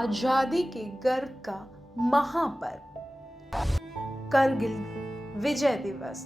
आजादी के गर्व का महापर्व करगिल विजय दिवस।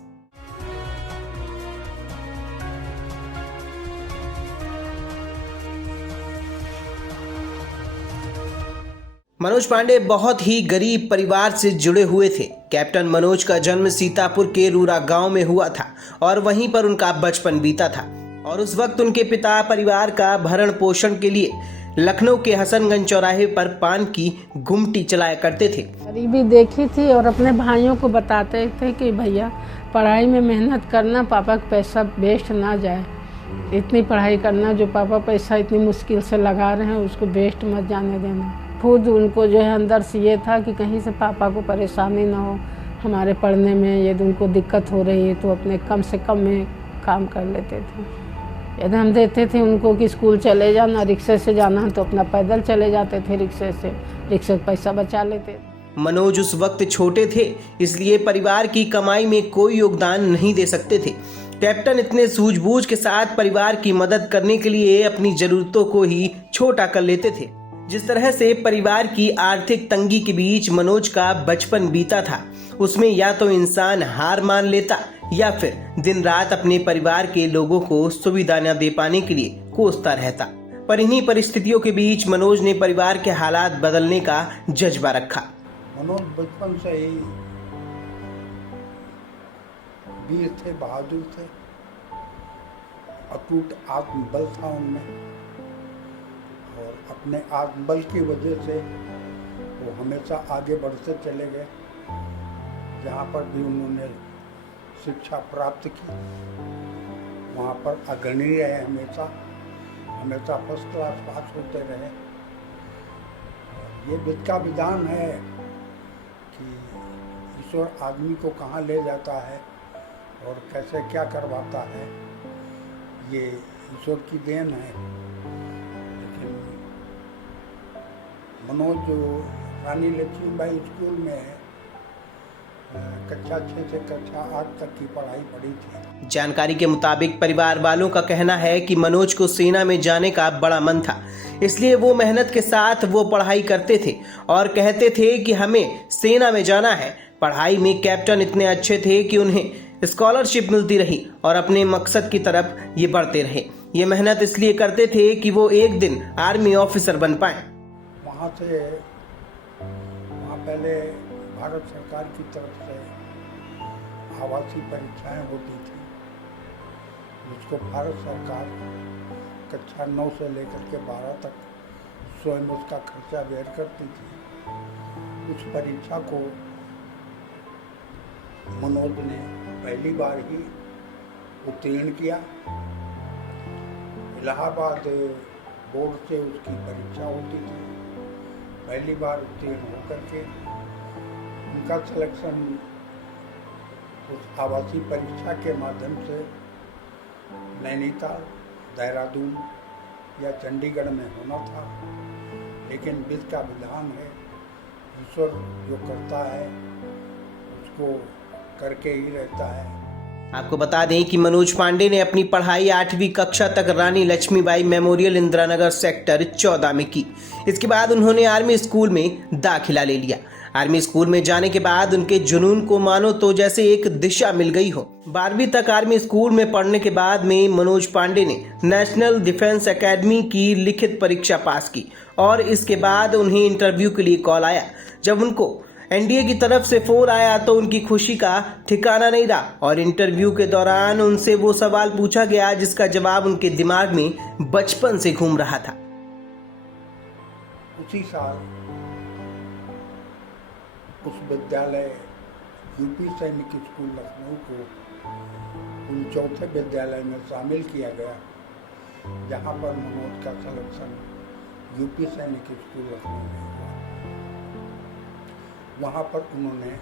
मनोज पांडे बहुत ही गरीब परिवार से जुड़े हुए थे। कैप्टन मनोज का जन्म सीतापुर के रूरा गांव में हुआ था और वहीं पर उनका बचपन बीता था। और उस वक्त उनके पिता परिवार का भरण पोषण के लिए लखनऊ के हसनगंज चौराहे पर पान की गुमटी चलाया करते थे। गरीबी देखी थी और अपने भाइयों को बताते थे कि भैया पढ़ाई में मेहनत करना, पापा का पैसा वेस्ट ना जाए, इतनी पढ़ाई करना, जो पापा पैसा इतनी मुश्किल से लगा रहे हैं उसको वेस्ट मत जाने देना। खुद उनको जो है अंदर से ये था कि कहीं से पापा को परेशानी ना हो हमारे पढ़ने में, यदि उनको दिक्कत हो रही है तो अपने कम से कम में काम कर लेते थे। यदि हम देते थे उनको कि स्कूल चले जाना, रिक्शे से जाना तो अपना पैदल चले जाते थे, रिक्शे से पैसा बचा लेते। मनोज उस वक्त छोटे थे, इसलिए परिवार की कमाई में कोई योगदान नहीं दे सकते थे। कैप्टन इतने सूझबूझ के साथ परिवार की मदद करने के लिए अपनी जरूरतों को ही छोटा कर लेते थे। जिस तरह से परिवार की आर्थिक तंगी के बीच मनोज का बचपन बीता था, उसमें या तो इंसान हार मान लेता या फिर दिन रात अपने परिवार के लोगों को सुविधा न दे पाने के लिए कोसता रहता। पर इन्हीं परिस्थितियों के बीच मनोज ने परिवार के हालात बदलने का जज्बा रखा। मनोज बचपन से ही वीर थे, बहादुर थे, अटूट आत्मबल था उनमें और अपने आत्मबल की वजह से वो हमेशा आगे बढ़ते चले गए। जहाँ पर भी उन्होंने शिक्षा प्राप्त की वहाँ पर अग्रणी रहे, हमेशा फर्स्ट क्लास पास होते रहे। ये विध का विधान है कि ईश्वर आदमी को कहाँ ले जाता है और कैसे क्या करवाता है, ये ईश्वर की देन है। लेकिन मनोज जो रानी लक्ष्मीबाई स्कूल में है, कक्षा 6 से कक्षा 8 तक की पढ़ाई पढ़ी थी। जानकारी के मुताबिक परिवार वालों का कहना है कि मनोज को सेना में जाने का बड़ा मन था, इसलिए वो मेहनत के साथ वो पढ़ाई करते थे और कहते थे कि हमें सेना में जाना है। पढ़ाई में कैप्टन इतने अच्छे थे कि उन्हें स्कॉलरशिप मिलती रही और अपने मकसद की तरफ ये बढ़ते रहे। ये मेहनत इसलिए करते थे कि वो एक दिन आर्मी ऑफिसर बन पाए। वहाँ पहले भारत सरकार की तरफ से आवासीय परीक्षाएं होती थी, जिसको भारत सरकार कक्षा 9 से लेकर के 12 तक स्वयं उसका खर्चा बेयर करती थी। उस परीक्षा को मनोज ने पहली बार ही उत्तीर्ण किया। इलाहाबाद बोर्ड से उसकी परीक्षा होती थी। पहली बार उत्तीर्ण होकर के उनका सिलेक्शन उस आवासीय परीक्षा के माध्यम से नैनीताल, देहरादून या चंडीगढ़ में होना था। लेकिन विधि का विधान है, ईश्वर जो करता है उसको करके ही रहता है। आपको बता दें कि मनोज पांडे ने अपनी पढ़ाई 8वीं कक्षा तक रानी लक्ष्मीबाई मेमोरियल इंदिरानगर सेक्टर 14 में की। इसके बाद उन्होंने आर्मी स्कूल में दाखिला ले लिया। आर्मी स्कूल में जाने के बाद उनके जुनून को मानो तो जैसे एक दिशा मिल गई हो। 12वीं तक आर्मी स्कूल में पढ़ने के बाद में मनोज पांडे ने नेशनल डिफेंस एकेडमी की लिखित परीक्षा पास की और इसके बाद उन्हें इंटरव्यू के लिए कॉल आया। जब उनको एनडीए की तरफ से फोन आया तो उनकी खुशी का ठिकाना नहीं रहा और इंटरव्यू के दौरान उनसे वो सवाल पूछा गया जिसका जवाब उनके दिमाग में बचपन से घूम रहा था। उसी साल उस विद्यालय यूपी सैनिक स्कूल लखनऊ को उन चौथे विद्यालय में शामिल किया गया, जहां पर मनोज का सिलेक्शन यूपी सैनिक स्कूल लखनऊ में हुआ। वहाँ पर उन्होंने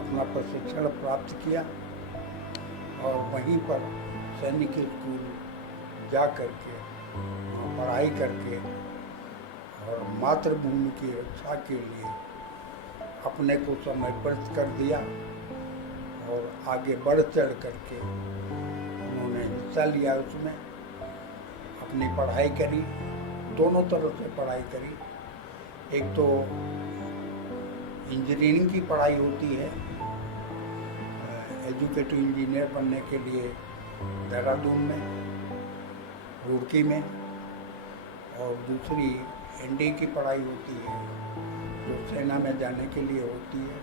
अपना प्रशिक्षण प्राप्त किया और वहीं पर सैनिक स्कूल जा करके पढ़ाई करके और मातृभूमि की रक्षा के लिए अपने को समर्पित कर दिया और आगे बढ़ चढ़ करके उन्होंने हिस्सा लिया। उसमें अपनी पढ़ाई करी, दोनों तरफ से पढ़ाई करी। एक तो इंजीनियरिंग की पढ़ाई होती है, एजुकेटिव इंजीनियर बनने के लिए देहरादून में, रुड़की में, और दूसरी एनडी की पढ़ाई होती है जो सेना में जाने के लिए होती है।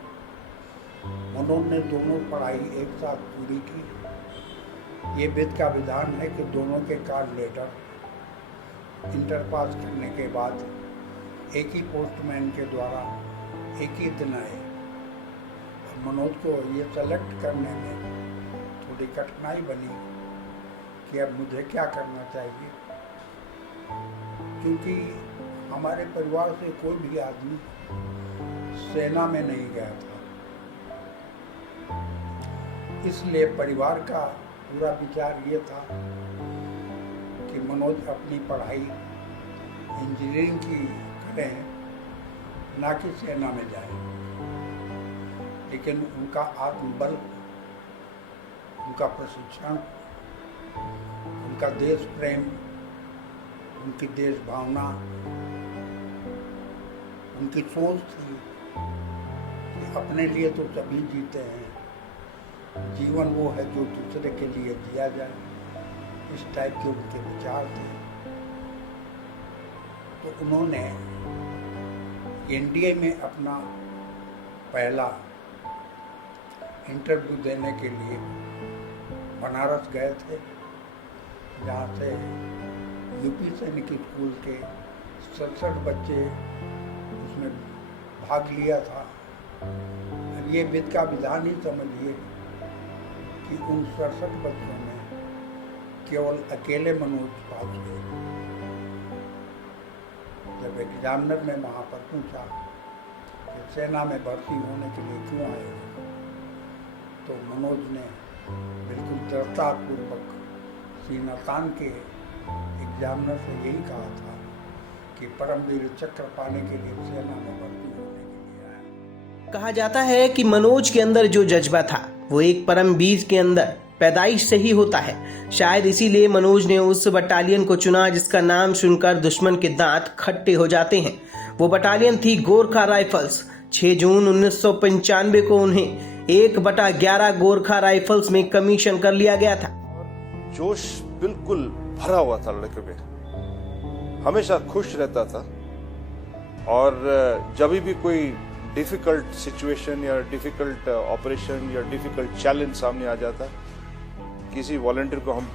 मनोज ने दोनों पढ़ाई एक साथ पूरी की। ये वित्त का विधान है कि दोनों के कार्ड लेटर इंटर पास करने के बाद एक ही पोस्टमैन के द्वारा एक ही दिन आए। मनोज को ये सेलेक्ट करने में थोड़ी कठिनाई बनी कि अब मुझे क्या करना चाहिए, क्योंकि हमारे परिवार से कोई भी आदमी सेना में नहीं गया था। इसलिए परिवार का पूरा विचार ये था कि मनोज अपनी पढ़ाई इंजीनियरिंग की करें, ना कि सेना में जाए। लेकिन उनका आत्मबल, उनका प्रशिक्षण, उनका देश प्रेम, उनकी देश भावना, उनकी सोच थी कि अपने लिए तो सभी जीते हैं, जीवन वो है जो दूसरे के लिए जिया जाए। इस टाइप के उनके विचार थे। तो उन्होंने एनडीए में अपना पहला इंटरव्यू देने के लिए बनारस गए थे, जहाँ से यूपी सैनिक स्कूल के 67 बच्चे उसमें भाग लिया था। अब ये वित्त का विधान ही समझिए कि उन 67 बच्चों में केवल अकेले मनोज पास हुए। जब एग्जामिनर ने वहाँ पर पूछा कि सेना में भर्ती होने के लिए क्यों आए हो, तो मनोज ने बिल्कुल दृढ़तापूर्वक सीना तान के एग्जामिनर से यही कहा था कि परमवीर चक्र पाने के लिए सेना में भर्ती होने के लिए आया। कहा जाता है कि मनोज के अंदर जो जज्बा था वो एक परमवीर के अंदर पैदाइश से ही होता है। शायद इसीलिए मनोज ने उस बटालियन को चुना जिसका नाम सुनकर दुश्मन के दांत खट्टे हो जाते हैं। वो बटालियन थी गोरखा राइफल्स। 6 जून 1995 को उन्हें 1/11 गोरखा राइफल्स में कमीशन कर लिया गया था। जोश बिल्कुल भरा हुआ था लड़के में, हमेशा खुश रहता था। और जब भी कोई डिफिकल्ट सिचुएशन या डिफिकल्ट ऑपरेशन या डिफिकल्ट चैलेंज सामने आ जाता, किसी वॉलंटियर को हम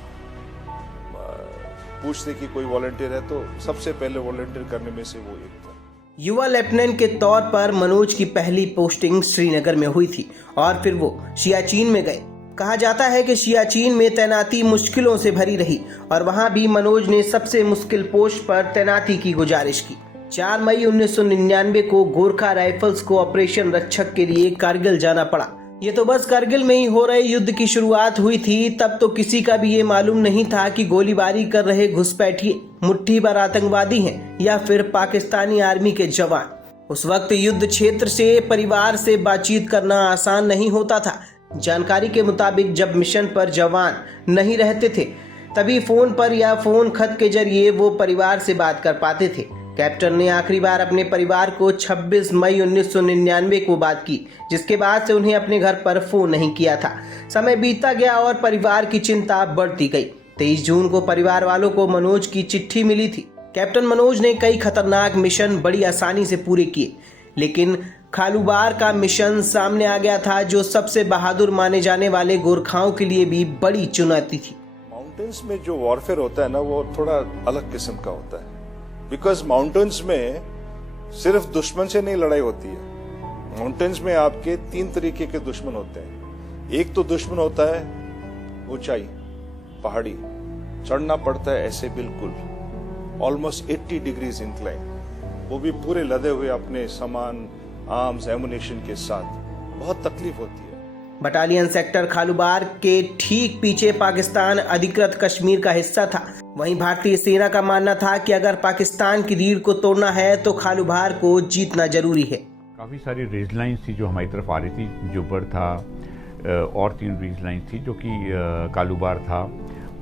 पूछते कि कोई वॉलंटियर है, तो सबसे पहले वॉलंटियर करने में से वो एक था। युवा लेफ्टिनेंट के तौर पर मनोज की पहली पोस्टिंग श्रीनगर में हुई थी और फिर वो सियाचिन में गए। कहा जाता है कि सियाचिन में तैनाती मुश्किलों से भरी रही और वहां भी मनोज ने सबसे मुश्किल पोस्ट पर तैनाती की गुजारिश की। 4 मई 1999 को गोरखा राइफल्स को ऑपरेशन रक्षक के लिए कारगिल जाना पड़ा। ये तो बस कारगिल में ही हो रहे युद्ध की शुरुआत हुई थी। तब तो किसी का भी ये मालूम नहीं था कि गोलीबारी कर रहे घुसपैठिए मुट्ठी भर आतंकवादी हैं या फिर पाकिस्तानी आर्मी के जवान। उस वक्त युद्ध क्षेत्र से परिवार से बातचीत करना आसान नहीं होता था। जानकारी के मुताबिक जब मिशन पर जवान नहीं रहते थे तभी फोन पर या फोन खत के जरिए वो परिवार से बात कर पाते थे। कैप्टन ने आखिरी बार अपने परिवार को 26 मई 1999 को बात की, जिसके बाद से उन्हें अपने घर पर फोन नहीं किया था। समय बीतता गया और परिवार की चिंता बढ़ती गई। 23 जून को परिवार वालों को मनोज की चिट्ठी मिली थी। कैप्टन मनोज ने कई खतरनाक मिशन बड़ी आसानी से पूरे किए, लेकिन खालूबार का मिशन सामने आ गया था, जो सबसे बहादुर माने जाने वाले गोरखाओं के लिए भी बड़ी चुनौती थी। माउंटेन्स में जो वॉरफेयर होता है ना, वो थोड़ा अलग किस्म का होता है। बिकॉज माउंटेन्स में सिर्फ दुश्मन से नहीं लड़ाई होती है। माउंटेन्स में आपके 3 तरीके के दुश्मन होते हैं। एक तो दुश्मन होता है ऊंचाई, पहाड़ी, चढ़ना पड़ता है ऐसे बिल्कुल ऑलमोस्ट 80 डिग्रीज इंक्लाइन, वो भी पूरे लदे हुए अपने सामान, आर्म्स, एमुनेशन के साथ। बहुत तकलीफ होती है। बटालियन सेक्टर खालूबार के ठीक पीछे पाकिस्तान अधिकृत कश्मीर का हिस्सा था। वहीं भारतीय सेना का मानना था कि अगर पाकिस्तान की रीढ़ को तोड़ना है तो खालूबार को जीतना जरूरी है। काफ़ी सारी रेंज लाइन्स थी जो हमारी तरफ आ रही थी। जुब्बर था और 3 रेंज लाइन्स थी जो कि कालूबार था,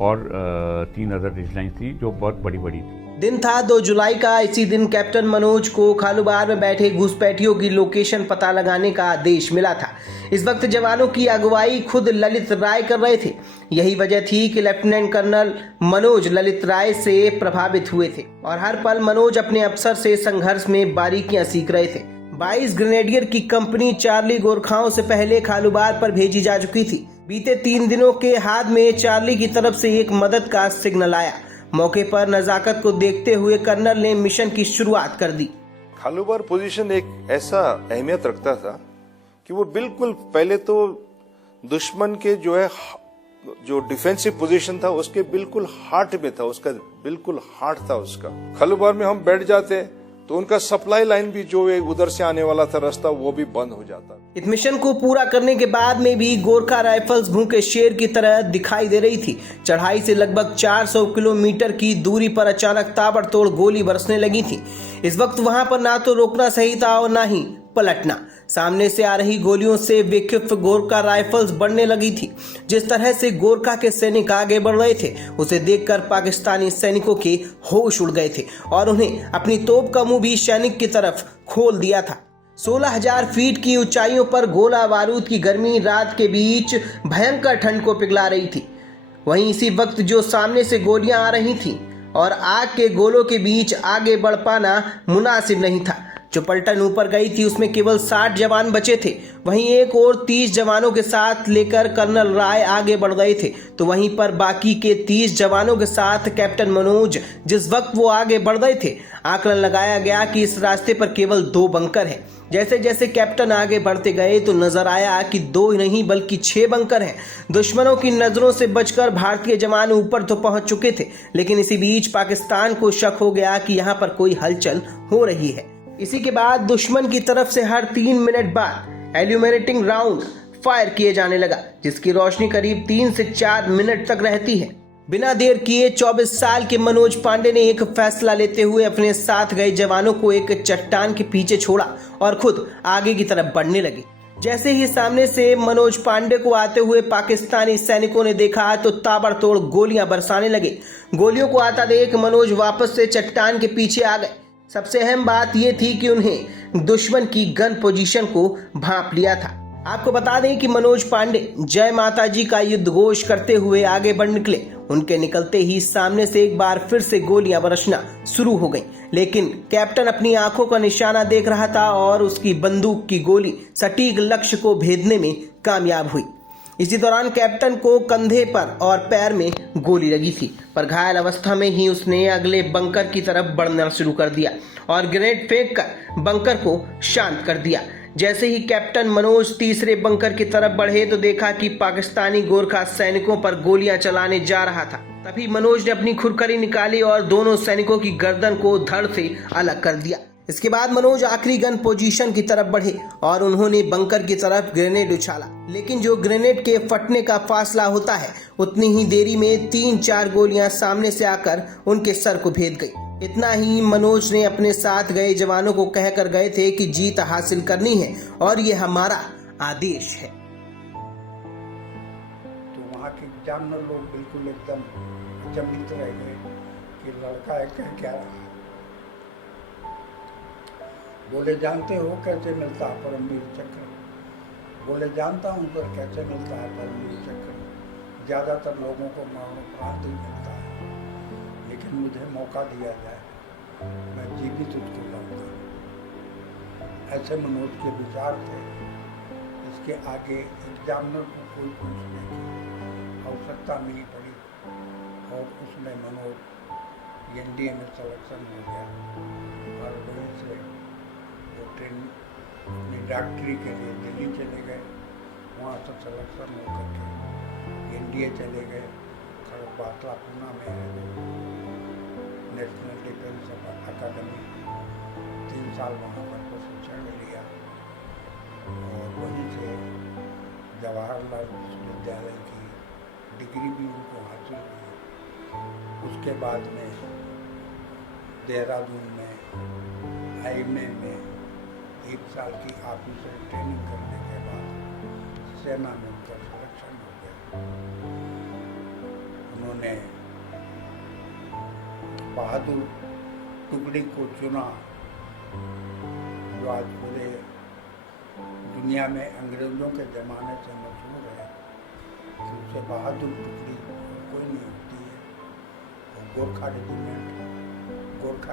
और 3 अदर रेंज लाइन्स थी जो बहुत बड़ी बड़ी थी। दिन था 2 जुलाई का। इसी दिन कैप्टन मनोज को खालूबार में बैठे घुसपैठियों की लोकेशन पता लगाने का आदेश मिला था। इस वक्त जवानों की अगुवाई खुद ललित राय कर रहे थे। यही वजह थी कि लेफ्टिनेंट कर्नल मनोज ललित राय से प्रभावित हुए थे और हर पल मनोज अपने अफसर से संघर्ष में बारीकियां सीख रहे थे। 22 ग्रेनेडियर की कंपनी चार्ली गोरखाओं से पहले खालूबार पर भेजी जा चुकी थी। बीते 3 दिनों के हाथ में चार्ली की तरफ से एक मदद का सिग्नल आया। मौके पर नजाकत को देखते हुए कर्नल ने मिशन की शुरुआत कर दी। खालूबार पोजीशन एक ऐसा अहमियत रखता था कि वो बिल्कुल पहले तो दुश्मन के जो डिफेंसिव पोजीशन था उसके बिल्कुल हार्ट में था, उसका बिल्कुल हार्ट था उसका। खालूबार में हम बैठ जाते तो उनका सप्लाई लाइन भी जो उधर से आने वाला था रास्ता वो भी बंद हो जाता। इस मिशन को पूरा करने के बाद में भी गोरखा राइफल्स भूखे शेर की तरह दिखाई दे रही थी। चढ़ाई से लगभग 400 किलोमीटर की दूरी पर अचानक ताबड़तोड़ गोली बरसने लगी थी। इस वक्त वहां पर ना तो रोकना सही था और ना ही पलटना। सामने से आ रही गोलियों से विक्षिप्त गोरखा राइफल्स बढ़ने लगी थी। जिस तरह से गोरखा के सैनिक आगे बढ़ रहे थे उसे देखकर पाकिस्तानी सैनिकों के होश उड़ गए थे और उन्हें अपनी तोप का मुंह भी सैनिक की तरफ खोल दिया था। 16,000 फीट की ऊंचाइयों पर गोला बारूद की गर्मी रात के बीच भयंकर ठंड को पिघला रही थी। वहीं इसी वक्त जो सामने से गोलियां आ रही थीं और आग के गोलों के बीच आगे बढ़ पाना मुनासिब नहीं था। जो पलटन ऊपर गई थी उसमें केवल 60 जवान बचे थे। वहीं एक और 30 जवानों के साथ लेकर कर्नल राय आगे बढ़ गए थे, तो वहीं पर बाकी के 30 जवानों के साथ कैप्टन मनोज जिस वक्त वो आगे बढ़ गए थे, आकलन लगाया गया कि इस रास्ते पर केवल 2 बंकर हैं। जैसे जैसे कैप्टन आगे बढ़ते गए तो नजर आया कि 2 नहीं बल्कि 6 बंकर हैं। दुश्मनों की नजरों से बचकर भारतीय जवान ऊपर तो पहुंच चुके थे, लेकिन इसी बीच पाकिस्तान को शक हो गया कि यहाँ पर कोई हलचल हो रही है। इसी के बाद दुश्मन की तरफ से हर 3 मिनट बाद एल्यूमिनेटिंग राउंड फायर किए जाने लगा, जिसकी रोशनी करीब 3 से 4 मिनट तक रहती है। बिना देर किए 24 साल के मनोज पांडे ने एक फैसला लेते हुए अपने साथ गए जवानों को एक चट्टान के पीछे छोड़ा और खुद आगे की तरफ बढ़ने लगे। जैसे ही सामने से मनोज पांडे को आते हुए पाकिस्तानी सैनिकों ने देखा तो ताबड़तोड़ गोलियां बरसाने लगे। गोलियों को आता देख मनोज वापस से चट्टान के पीछे आ गए। सबसे अहम बात यह थी कि उन्हें दुश्मन की गन पोजीशन को भांप लिया था। आपको बता दें कि मनोज पांडे जय माता जी का युद्ध घोष करते हुए आगे बढ़ निकले। उनके निकलते ही सामने से एक बार फिर से गोलियां बरसना शुरू हो गईं, लेकिन कैप्टन अपनी आंखों का निशाना देख रहा था और उसकी बंदूक की गोली सटीक लक्ष्य को भेदने में कामयाब हुई। इसी दौरान कैप्टन को कंधे पर और पैर में गोली लगी थी, पर घायल अवस्था में ही उसने अगले बंकर की तरफ बढ़ना शुरू कर दिया और ग्रेनेड फेंककर बंकर को शांत कर दिया। जैसे ही कैप्टन मनोज तीसरे बंकर की तरफ बढ़े तो देखा कि पाकिस्तानी गोरखा सैनिकों पर गोलियां चलाने जा रहा था। तभी मनोज ने अपनी खुरखरी निकाली और दोनों सैनिकों की गर्दन को धड़ से अलग कर दिया। इसके बाद मनोज आखिरी गन पोजीशन की तरफ बढ़े और उन्होंने बंकर की तरफ ग्रेनेड उछाला, लेकिन जो ग्रेनेड के फटने का फासला होता है उतनी ही देरी में 3-4 गोलियां सामने से आकर उनके सर को भेद गई। इतना ही मनोज ने अपने साथ गए जवानों को कहकर गए थे कि जीत हासिल करनी है और ये हमारा आदेश है। तो वहाँ के जानवर लोग बिल्कुल एकदम अचंभित रह गए कि लड़का है कह क्या रहा। बोले जानते हो कैसे मिलता है परमवीर चक्र? बोले जानता हूँ सर कैसे मिलता है परमवीर चक्र। ज़्यादातर लोगों को मरणोपरांत ही मिलता है, लेकिन मुझे मौका दिया जाए, मैं जीवित उसको लाऊंगा। ऐसे मनोज के विचार थे। इसके आगे एग्जामिनर को कोई पूछने की आवश्यकता नहीं पड़ी और उसमें मनोज एनडीए में सिलेक्शन हो गया और वहीं से वो ट्रेनिंग अपनी डॉक्टरी के लिए दिल्ली चले गए। वहाँ से सिलेक्शन होकर के एनडीए चले गए। बाटला पूना में है नेशनल डिफेंस अकादमी, 3 साल वहाँ पर प्रशिक्षण लिया और वहीं से जवाहरलाल विश्वविद्यालय की डिग्री भी उनको हासिल हुई। उसके बाद में देहरादून में आईएमए में 1 साल की ऑफिसर ट्रेनिंग करने के बाद सेना में उनका सिलेक्शन हो गया। उन्होंने बहादुर टुकड़ी को चुना जो आज पूरे दुनिया में अंग्रेज़ों के ज़माने से मशहूर है कि उसे बहादुर टुकड़ी कोई नहीं होती है। और गोरखा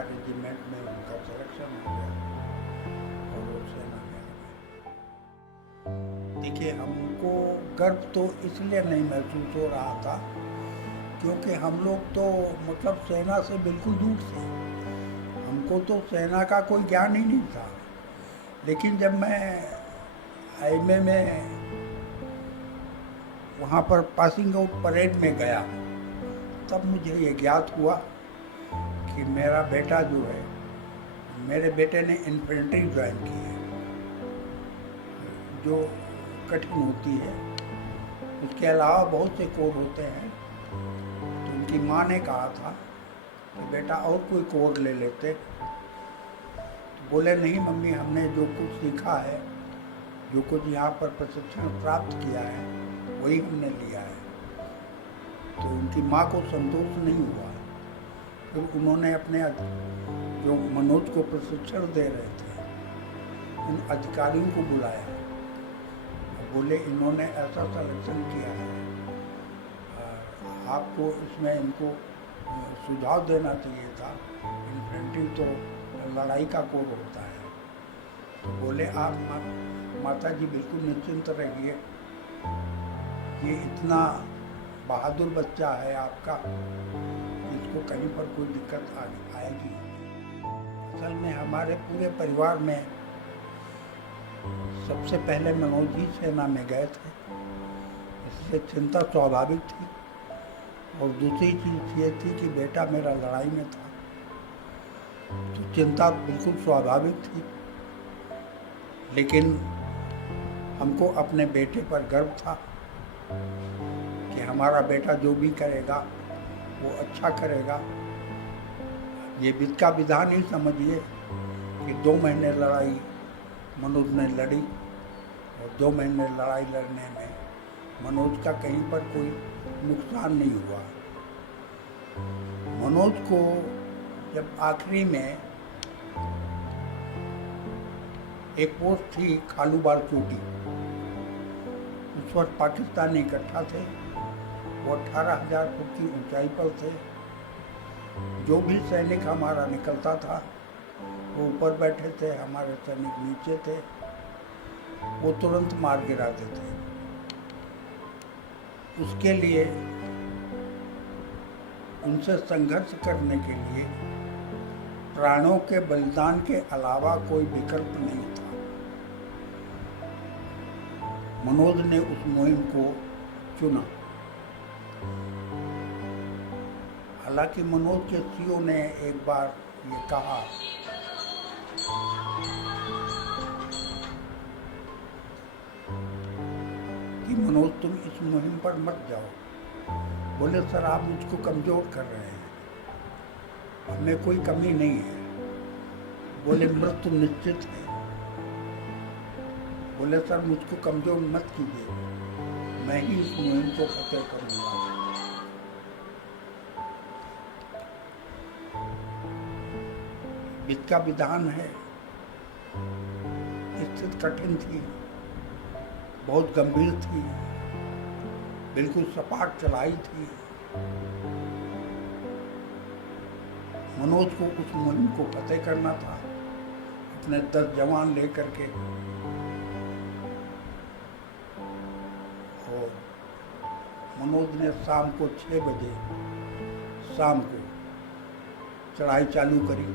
रेजिमेंट में उनका सिलेक्शन हो गया और वो सेना में आ गए। देखिए, हमको गर्व तो इसलिए नहीं महसूस हो रहा था क्योंकि हम लोग तो मतलब सेना से बिल्कुल दूर थे। हमको तो सेना का कोई ज्ञान ही नहीं था। लेकिन जब मैं IMA में वहाँ पर पासिंग आउट परेड में गया तब मुझे ये ज्ञात हुआ कि मेरा बेटा जो है, मेरे बेटे ने इन्फेंट्री ज्वाइन की है, जो कठिन होती है। उसके अलावा बहुत से कोर होते हैं। तो उनकी माँ ने कहा था कि बेटा और कोई कोर ले लेते। तो बोले नहीं मम्मी, हमने जो कुछ सीखा है, जो कुछ यहाँ पर प्रशिक्षण प्राप्त किया है, वही हमने लिया है। तो उनकी माँ को संतोष नहीं हुआ। फिर उन्होंने अपने जो मनोज को प्रशिक्षण दे रहे थे, उन अधिकारियों को बुलाया। बोले इन्होंने ऐसा सिलेक्शन किया है, आपको इसमें इनको सुझाव देना चाहिए था। इन्फेंट्री तो लड़ाई का कोर होता है। तो बोले आप माता जी बिल्कुल निश्चिंत रहिए, ये इतना बहादुर बच्चा है आपका, इसको कहीं पर कोई दिक्कत आएगी। असल में हमारे पूरे परिवार में सबसे पहले मनोज जी सेना में गए थे, इससे चिंता स्वाभाविक थी। और दूसरी चीज़ ये थी कि बेटा मेरा लड़ाई में था, तो चिंता बिल्कुल स्वाभाविक थी। लेकिन हमको अपने बेटे पर गर्व था कि हमारा बेटा जो भी करेगा वो अच्छा करेगा। ये विध का विधान ही समझिए कि 2 महीने लड़ाई मनोज ने लड़ी, और 2 महीने लड़ाई लड़ने में मनोज का कहीं पर कोई नुकसान नहीं हुआ। मनोज को जब आखिरी में एक पोस्ट थी खालूबार चोटी, उस वक्त पाकिस्तानी इकट्ठा थे। वो 18,000 फुट की ऊंचाई पर थे। जो भी सैनिक हमारा निकलता था वो ऊपर बैठे थे, हमारे सैनिक नीचे थे। वो तुरंत मार गिराते थे। उसके लिए उनसे संघर्ष करने के लिए प्राणों के बलिदान के अलावा कोई विकल्प नहीं था। मनोज ने उस मुहिम को चुना। हालांकि मनोज के सीओ ने एक बार ये कहा कि मनोज तुम इस मुहिम पर मत जाओ। बोले सर आप मुझको कमज़ोर कर रहे हैं, हमें कोई कमी नहीं है। बोले मृत्यु निश्चित है। बोले सर मुझको कमज़ोर मत कीजिए, मैं ही इस मुहिम को फतेह करूँगा। इसका विधान है, स्थिति कठिन थी, बहुत गंभीर थी, बिल्कुल सपाट चढ़ाई थी। मनोज को उस मुहिम को फतेह करना था। अपने 10 जवान लेकर के और मनोज ने शाम को 6 बजे शाम को चढ़ाई चालू करी,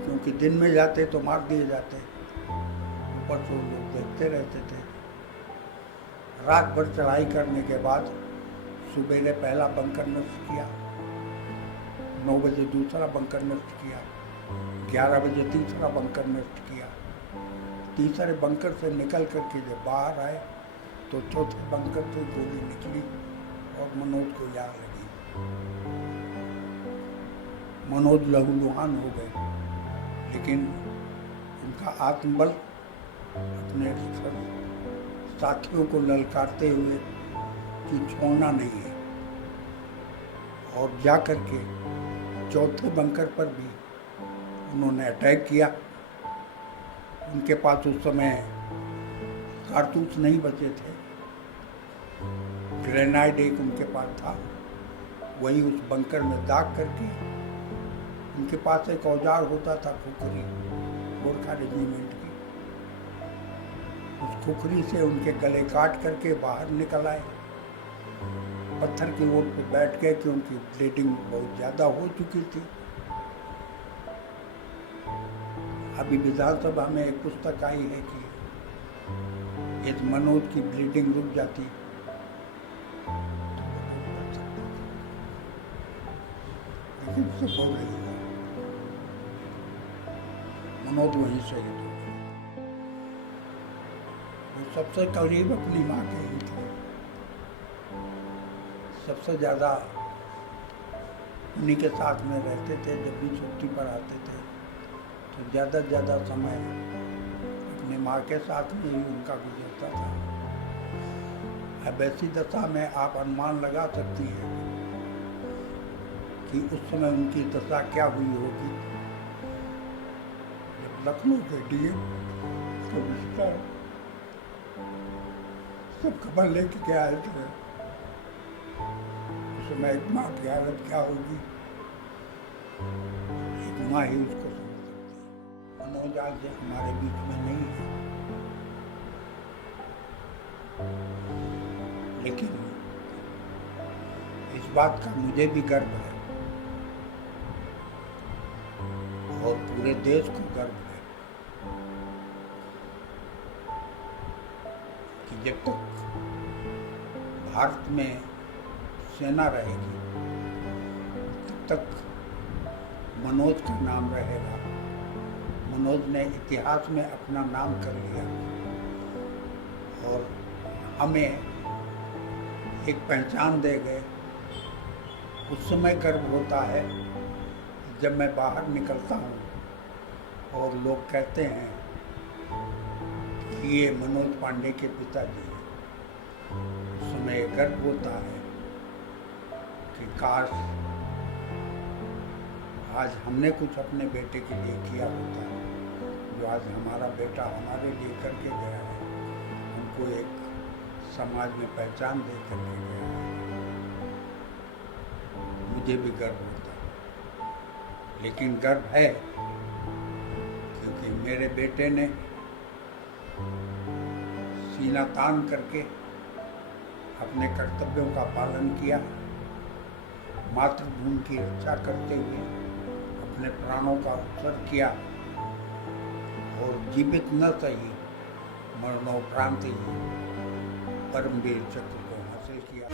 क्योंकि दिन में जाते तो मार दिए जाते, ऊपर से लोग देखते रहते थे। रात भर चढ़ाई करने के बाद सुबेरे पहला बंकर नष्ट किया, 9 बजे दूसरा बंकर नष्ट किया, 11 बजे तीसरा बंकर नष्ट किया। तीसरे बंकर से निकल करके जब बाहर आए तो चौथे बंकर से गोली निकली और मनोज को यहाँ लगी। मनोज लहूलुहान हो गए, लेकिन उनका आत्मबल अपने साथियों को ललकारते हुए कि छोड़ना नहीं है, और जा कर के चौथे बंकर पर भी उन्होंने अटैक किया। उनके पास उस समय कारतूस नहीं बचे थे, ग्रेनाइड एक उनके पास था, वही उस बंकर में दाग करके, उनके पास एक औजार होता था खुखरी, गोरखा रेजिमेंट की, उस खुखरी से उनके गले काट करके बाहर निकल आए। पत्थर की ओट पे बैठ गए कि उनकी ब्लीडिंग बहुत ज़्यादा हो चुकी थी। अभी विधानसभा में एक पुस्तक आई है कि यदि मनोज की ब्लीडिंग रुक जाती लेकिन उससे बोल रही है, मनोज वहीं शहीद हो गए। वो सबसे करीब अपनी माँ के ही थे, सबसे ज़्यादा उन्हीं के साथ में रहते थे। जब भी छुट्टी पर आते थे तो ज़्यादा से ज़्यादा समय अपने माँ के साथ में ही उनका गुजरता था। अब ऐसी दशा में आप अनुमान लगा सकती हैं कि उस समय उनकी दशा क्या हुई होगी। जब लखनऊ के डीएम कमिश्नर सब खबर लेके के आए थे, उस समय एक माँ की हालत क्या होगी, एक माँ ही उसको समझ सकती है। मनोज आज हमारे बीच में नहीं है, लेकिन इस बात का मुझे भी गर्व है और पूरे देश को गर्व है कि जब तक भारत में सेना रहेगी तब तक मनोज का नाम रहेगा। मनोज ने इतिहास में अपना नाम कर लिया और हमें एक पहचान दे गए। उस समय गर्व होता है जब मैं बाहर निकलता हूँ और लोग कहते हैं कि ये मनोज पांडे के पिताजी हैं। उस समय गर्व होता है कि काश आज हमने कुछ अपने बेटे के लिए किया होता, जो आज हमारा बेटा हमारे लिए करके गया है, हमको एक समाज में पहचान दे करके गया है। मुझे भी गर्व होता है, लेकिन गर्व है क्योंकि मेरे बेटे ने सीना तान करके अपने कर्तव्यों का पालन किया, मातृभूमि की रक्षा करते हुए अपने प्राणों का उत्सर्ग किया और जीवित न सही मरणोपरांत ही परमवीर चक्र को हासिल किया।